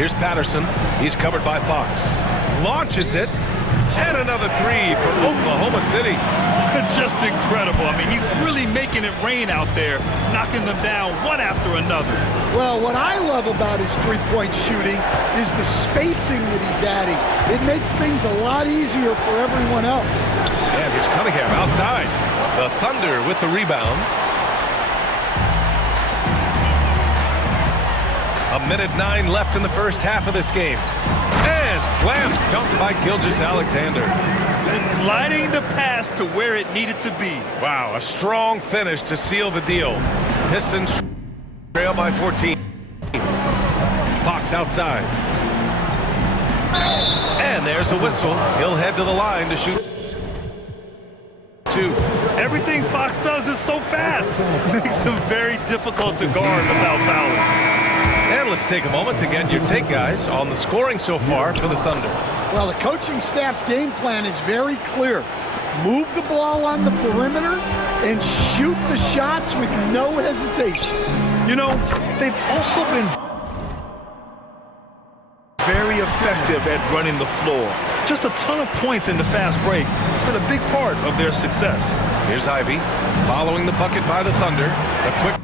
Here's Patterson. He's covered by Fox. Launches it. And another three for Oklahoma City. Just incredible. I mean, he's really making it rain out there, knocking them down one after another. Well, what I love about his three-point shooting is the spacing that he's adding. It makes things a lot easier for everyone else. And here's Cunningham outside. The Thunder with the rebound. 1:09 left in the first half of this game. And slam dunked by Gilgeous-Alexander. And gliding the pass to where it needed to be. Wow, a strong finish to seal the deal. Pistons trail by 14. Fox outside. And there's a whistle. He'll head to the line to shoot two. Everything Fox does is so fast. Makes him very difficult to guard without fouling. And let's take a moment to get your take, guys, on the scoring so far for the Thunder. Well, the coaching staff's game plan is very clear. Move the ball on the perimeter and shoot the shots with no hesitation. You know, they've also been very effective at running the floor. Just a ton of points in the fast break. It's been a big part of their success. Here's Ivy following the bucket by the Thunder. A quick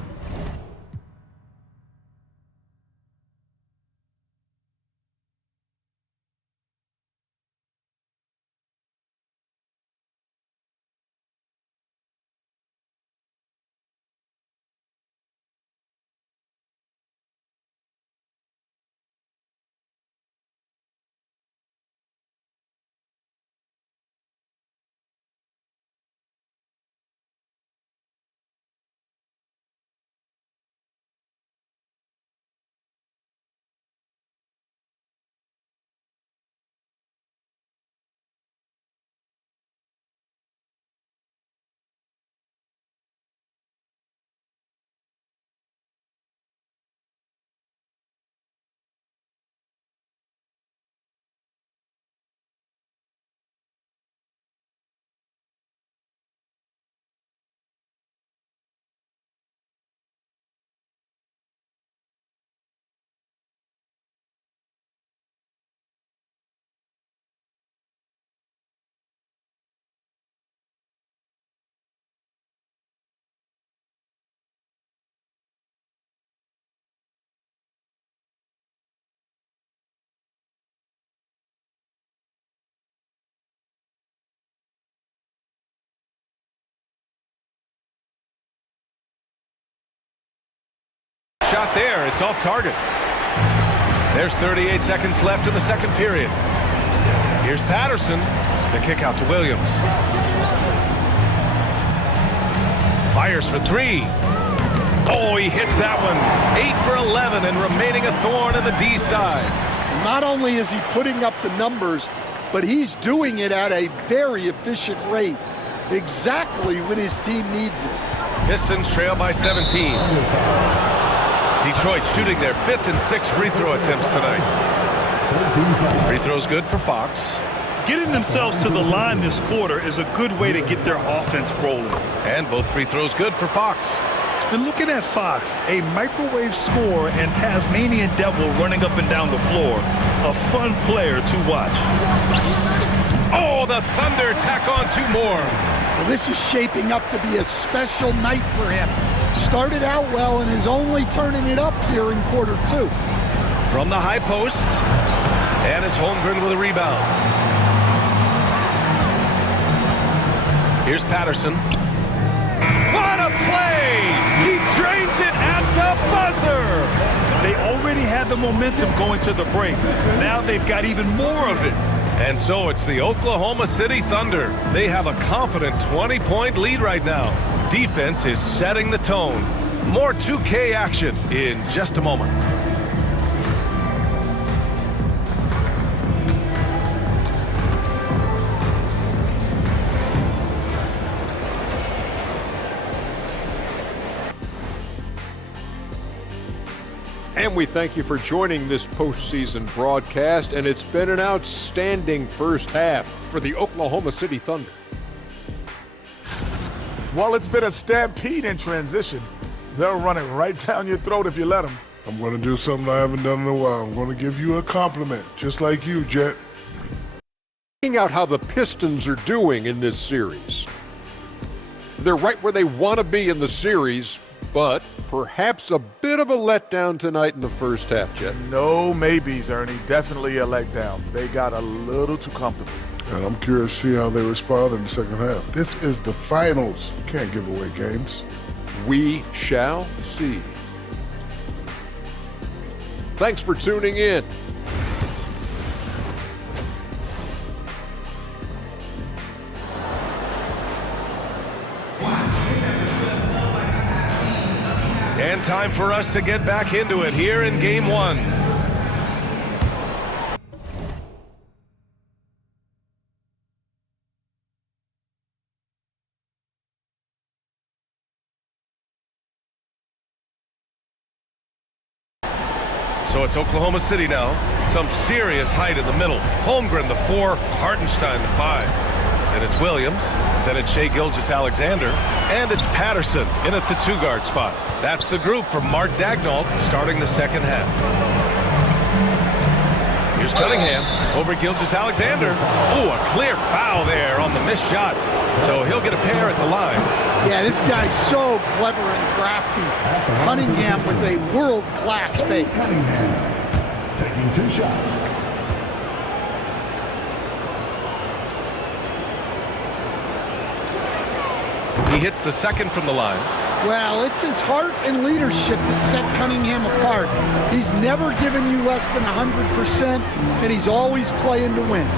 shot there. It's off target. There's 38 seconds left in the second period. Here's Patterson. The kick out to Williams. Fires for three. Oh, he hits that one. 8 for 11 and remaining a thorn in the D side. Not only is he putting up the numbers, but he's doing it at a very efficient rate. Exactly when his team needs it. Pistons trail by 17. Detroit shooting their 5th and 6th free throw attempts tonight. Free throw's good for Fox. Getting themselves to the line this quarter is a good way to get their offense rolling. And both free throws good for Fox. And looking at Fox, a microwave scorer and Tasmanian Devil running up and down the floor. A fun player to watch. Oh, the Thunder tack on 2 more. Well, this is shaping up to be a special night for him. Started out well and is only turning it up here in quarter 2. From the high post, and it's Holmgren with a rebound. Here's Patterson. What a play! He drains it at the buzzer! They already had the momentum going to the break. Now they've got even more of it. And so it's the Oklahoma City Thunder. They have a confident 20-point lead right now. Defense is setting the tone. More 2K action in just a moment. And we thank you for joining this postseason broadcast, and it's been an outstanding first half for the Oklahoma City Thunder. Well, it's been a stampede in transition. They'll run it right down your throat if you let them. I'm going to do something I haven't done in a while. I'm going to give you a compliment, just like you, Jet. Checking out how the Pistons are doing in this series. They're right where they want to be in the series, but perhaps a bit of a letdown tonight in the first half, Jet. No maybes, Ernie. Definitely a letdown. They got a little too comfortable. And I'm curious to see how they respond in the second half. This is the finals. You can't give away games. We shall see. Thanks for tuning in. And time for us to get back into it here in Game 1. So it's Oklahoma City now. Some serious height in the middle. Holmgren, the 4, Hartenstein, the 5. Then it's Williams, then it's Shai Gilgeous-Alexander, and it's Patterson in at the 2-guard spot. That's the group for Mark Daigneault starting the second half. Here's Cunningham over Gilgeous-Alexander. Ooh, a clear foul there on the missed shot. So he'll get a pair at the line. Yeah, this guy's so clever and crafty. Cunningham with a world-class fake. Cunningham taking 2 shots. He hits the second from the line. Well, it's his heart and leadership that set Cunningham apart. He's never given you less than 100%, and he's always playing to win.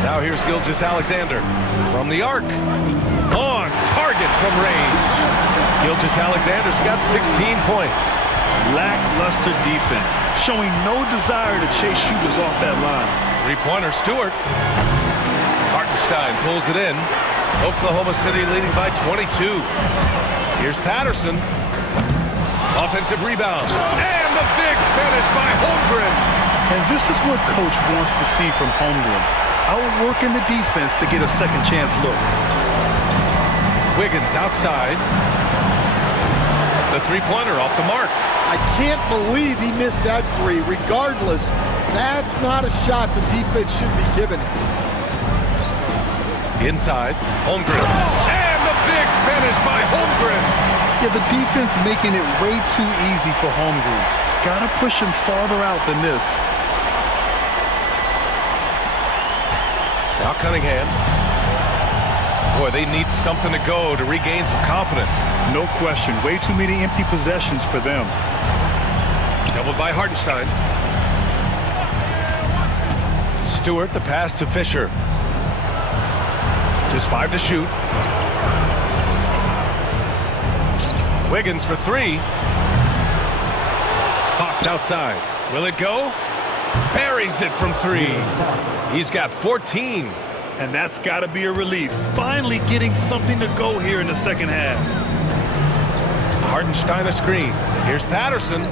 Now here's Gilgeous-Alexander from the arc. On target from range. Gilgeous-Alexander's got 16 points. Lackluster defense, showing no desire to chase shooters off that line. Three-pointer, Stewart. Hartenstein pulls it in. Oklahoma City leading by 22. Here's Patterson. Offensive rebound. And the big finish by Holmgren. And this is what Coach wants to see from Holmgren. Outworking the defense to get a second chance look. Wiggins outside. The three-pointer off the mark. I can't believe he missed that 3. Regardless, that's not a shot the defense should be giving him. Inside, Holmgren. And the big finish by Holmgren. Yeah, the defense making it way too easy for Holmgren. Gotta push him farther out than this. Now Cunningham. Boy, they need something to go to regain some confidence. No question, way too many empty possessions for them. Doubled by Hartenstein. Stewart, the pass to Fisher. Just 5 to shoot. Wiggins for 3. Fox outside. Will it go? Buries it from 3. He's got 14. And that's got to be a relief. Finally getting something to go here in the second half. Hartenstein a screen. Here's Patterson.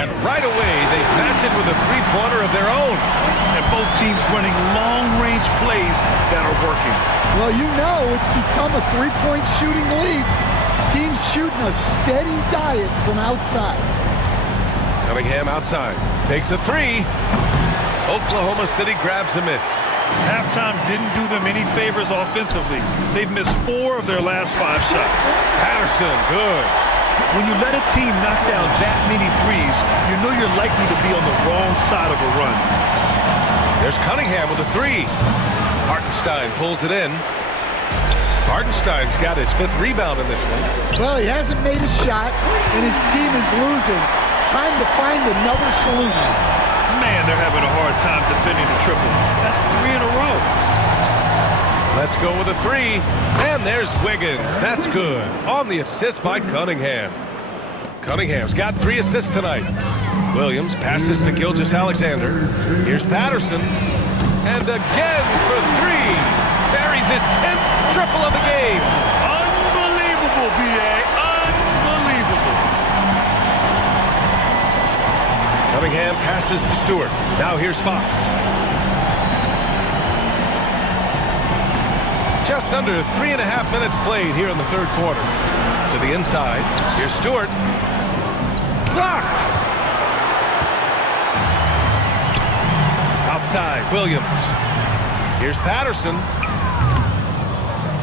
And right away, they match it with a three-pointer of their own. And both teams running long-range plays that are working. Well, you know it's become a 3-point shooting league. Teams shooting a steady diet from outside. Cunningham outside. Takes a 3. Oklahoma City grabs a miss. Halftime didn't do them any favors offensively. They've missed 4 of their last 5 shots. Patterson, good. When you let a team knock down that many threes, you know you're likely to be on the wrong side of a run. There's Cunningham with a 3. Hartenstein pulls it in. Hartenstein's got his 5th rebound in this one. Well, he hasn't made a shot, and his team is losing. Time to find another solution. Man, they're having a hard time defending the triple. That's 3 in a row. Let's go with a 3. And there's Wiggins. That's good. On the assist by Cunningham. Cunningham's got 3 assists tonight. Williams passes to Gilgeous-Alexander. Here's Patterson. And again for 3. Buries his 10th triple of the game. Unbelievable, B.A. Unbelievable. Cunningham passes to Stewart. Now here's Fox. Just under 3.5 minutes played here in the third quarter. To the inside. Here's Stewart. Blocked. Outside, Williams. Here's Patterson.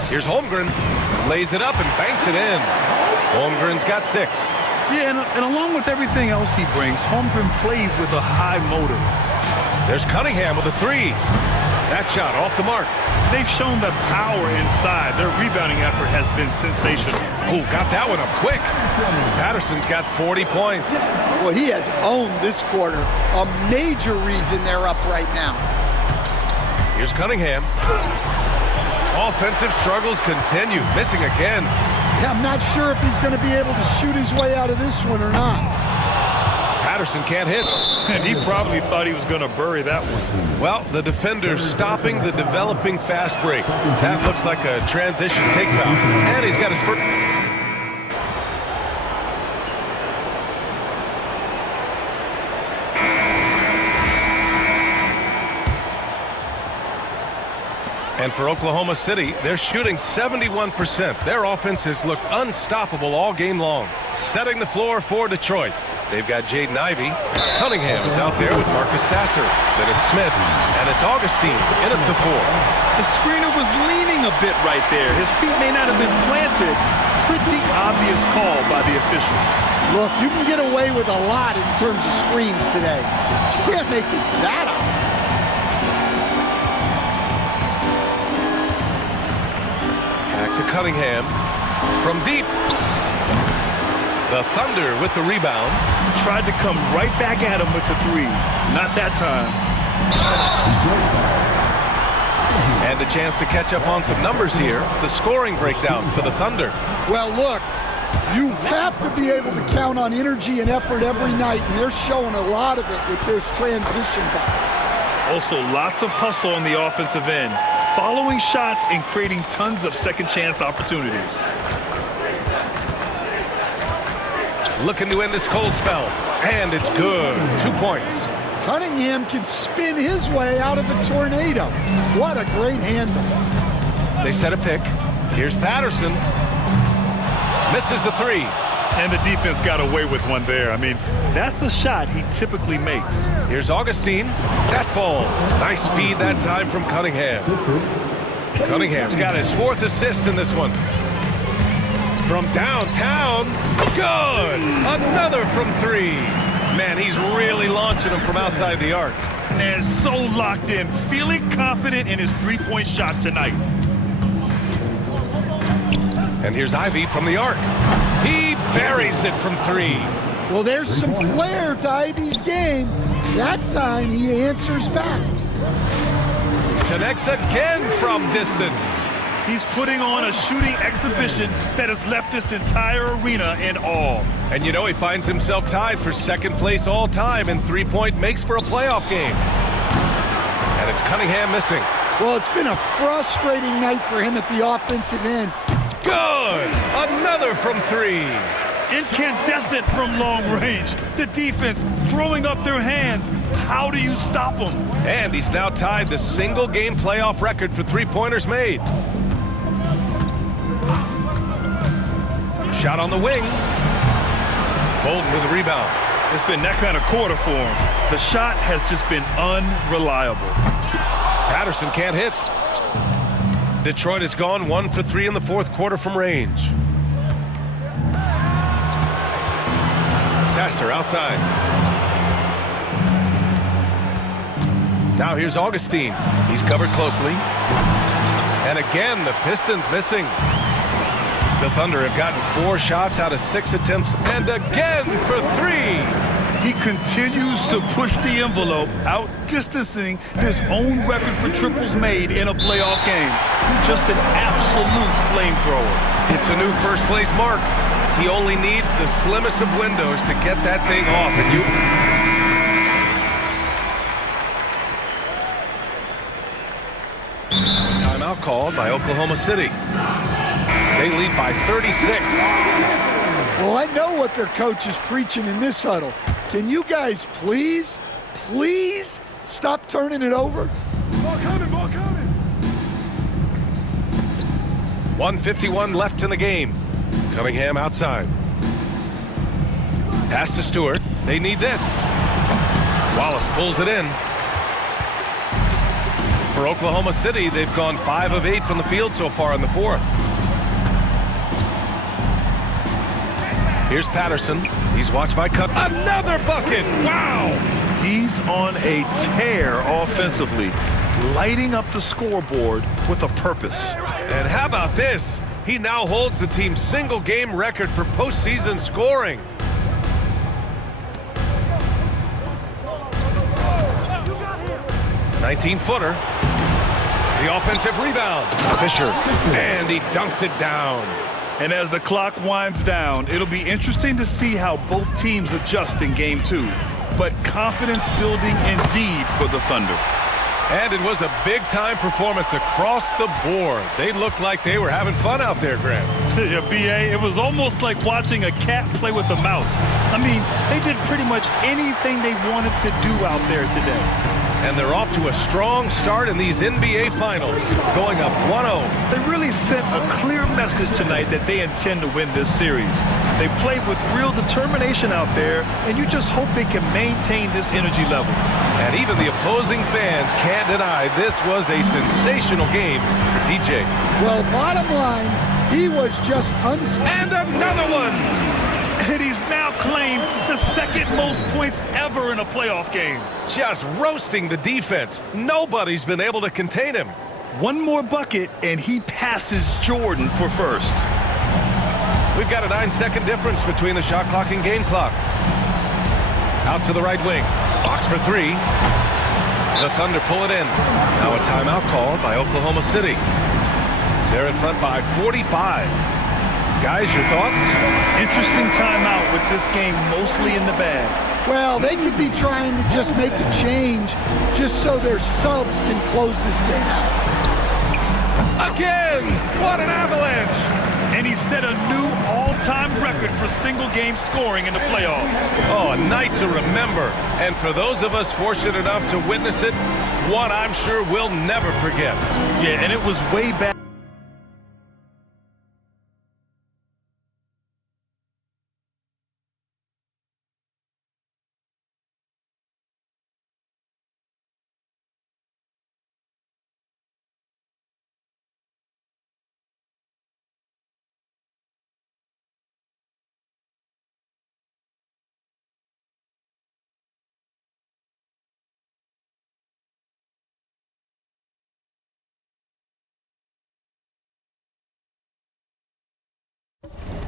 Here's Holmgren. Lays it up and banks it in. Holmgren's got 6. Yeah, and along with everything else he brings, Holmgren plays with a high motor. There's Cunningham with a 3. That shot off the mark. They've shown the power inside. Their rebounding effort has been sensational. Oh, got that one up quick. Patterson's got 40 points. Well, he has owned this quarter. A major reason they're up right now. Here's Cunningham. Offensive struggles continue. Missing again. Yeah, I'm not sure if he's going to be able to shoot his way out of this one or not. Patterson can't hit. And he probably thought he was going to bury that one. Well, the defender's stopping the developing fast break. That looks like a transition take foul. And he's got his first. And for Oklahoma City, they're shooting 71%. Their offense has looked unstoppable all game long. Setting the floor for Detroit. They've got Jaden Ivey. Cunningham is out there with Marcus Sasser. Then it's Smith. And it's Augustine in at the 4. The screener was leaning a bit right there. His feet may not have been planted. Pretty obvious call by the officials. Look, you can get away with a lot in terms of screens today. But you can't make it that obvious. Back to Cunningham. From deep. The Thunder with the rebound. Tried to come right back at him with the 3. Not that time. And a chance to catch up on some numbers here. The scoring breakdown for the Thunder. Well, look, you have to be able to count on energy and effort every night, and they're showing a lot of it with their transition buckets. Also, lots of hustle on the offensive end. Following shots and creating tons of second chance opportunities. Looking to end this cold spell. And it's good. 2 points. Cunningham can spin his way out of a tornado. What a great handle. They set a pick. Here's Patterson. Misses the 3. And the defense got away with one there. I mean, that's a shot he typically makes. Here's Augustine. That falls. Nice feed that time from Cunningham. Cunningham's got his 4th assist in this one. From downtown, good! Another from 3. Man, he's really launching them from outside the arc. And so locked in, feeling confident in his 3-point shot tonight. And here's Ivey from the arc. He buries it from 3. Well, there's some flair to Ivey's game. That time he answers back. Connects again from distance. He's putting on a shooting exhibition that has left this entire arena in awe. And you know he finds himself tied for 2nd place all time in 3-point makes for a playoff game. And it's Cunningham missing. Well, it's been a frustrating night for him at the offensive end. Good! Another from 3. Incandescent from long range. The defense throwing up their hands. How do you stop them? And he's now tied the single-game playoff record for 3-pointers made. Shot on the wing. Bolden with the rebound. It's been that kind of quarter for him. The shot has just been unreliable. Patterson can't hit. Detroit has gone 1 for 3 in the 4th quarter from range. Sasser outside. Now here's Augustine. He's covered closely. And again, the Pistons missing. The Thunder have gotten 4 shots out of 6 attempts. And again for 3. He continues to push the envelope, outdistancing his own record for triples made in a playoff game. Just an absolute flamethrower. It's a new first-place mark. He only needs the slimmest of windows to get that thing off. And timeout called by Oklahoma City. They lead by 36. Well, I know what their coach is preaching in this huddle. Can you guys please stop turning it over? Ball coming, ball coming. 1:51 left in the game. Cunningham outside. Pass to Stewart. They need this. Wallace pulls it in. For Oklahoma City, they've gone 5 of 8 from the field so far in the fourth. Here's Patterson. He's watched by Cut. Another bucket! Wow! He's on a tear offensively, lighting up the scoreboard with a purpose. And how about this? He now holds the team's single-game record for postseason scoring. "19-footer. The offensive rebound. Fisher. And he dunks it down. And as the clock winds down, it'll be interesting to see how both teams adjust in Game 2. But confidence building indeed for the Thunder. And it was a big-time performance across the board. They looked like they were having fun out there, Grant. Yeah, B.A., it was almost like watching a cat play with a mouse. I mean, they did pretty much anything they wanted to do out there today. And they're off to a strong start in these NBA Finals, going up 1-0. They really sent a clear message tonight that they intend to win this series. They played with real determination out there, and you just hope they can maintain this energy level. And even the opposing fans can't deny this was a sensational game for DJ. Well, bottom line, he was just And another one! And he's now claimed the second most points ever in a playoff game. Just roasting the defense. Nobody's been able to contain him. One more bucket, and he passes Jordan for first. We've got a 9-second difference between the shot clock and game clock. Out to the right wing. Box for 3. The Thunder pull it in. Now a timeout called by Oklahoma City. They're in front by 45. Guys, your thoughts? Interesting timeout with this game mostly in the bag. Well, they could be trying to just make a change just so their subs can close this game out. Again! What an avalanche! And he set a new all-time record for single-game scoring in the playoffs. Oh, a night to remember. And for those of us fortunate enough to witness it, one I'm sure we'll never forget. Yeah, and it was way back.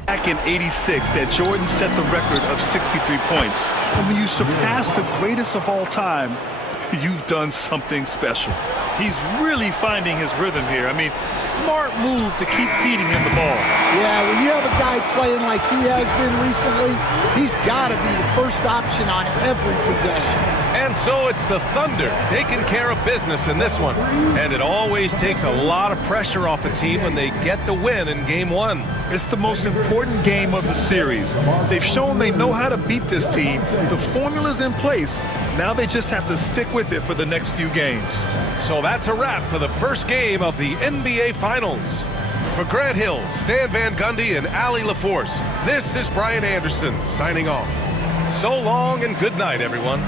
Back in '86 that Jordan set the record of 63 points. And when you surpass the greatest of all time, you've done something special. He's really finding his rhythm here. I mean, smart move to keep feeding him the ball. Yeah, when you have a guy playing like he has been recently, he's got to be the first option on every possession. And so it's the Thunder taking care of business in this one. And it always takes a lot of pressure off a team when they get the win in Game 1. It's the most important game of the series. They've shown they know how to beat this team. The formula's in place. Now they just have to stick with it for the next few games. So that's a wrap for the first game of the NBA Finals. For Grant Hill, Stan Van Gundy, and Allie LaForce, this is Brian Anderson signing off. So long and good night, everyone.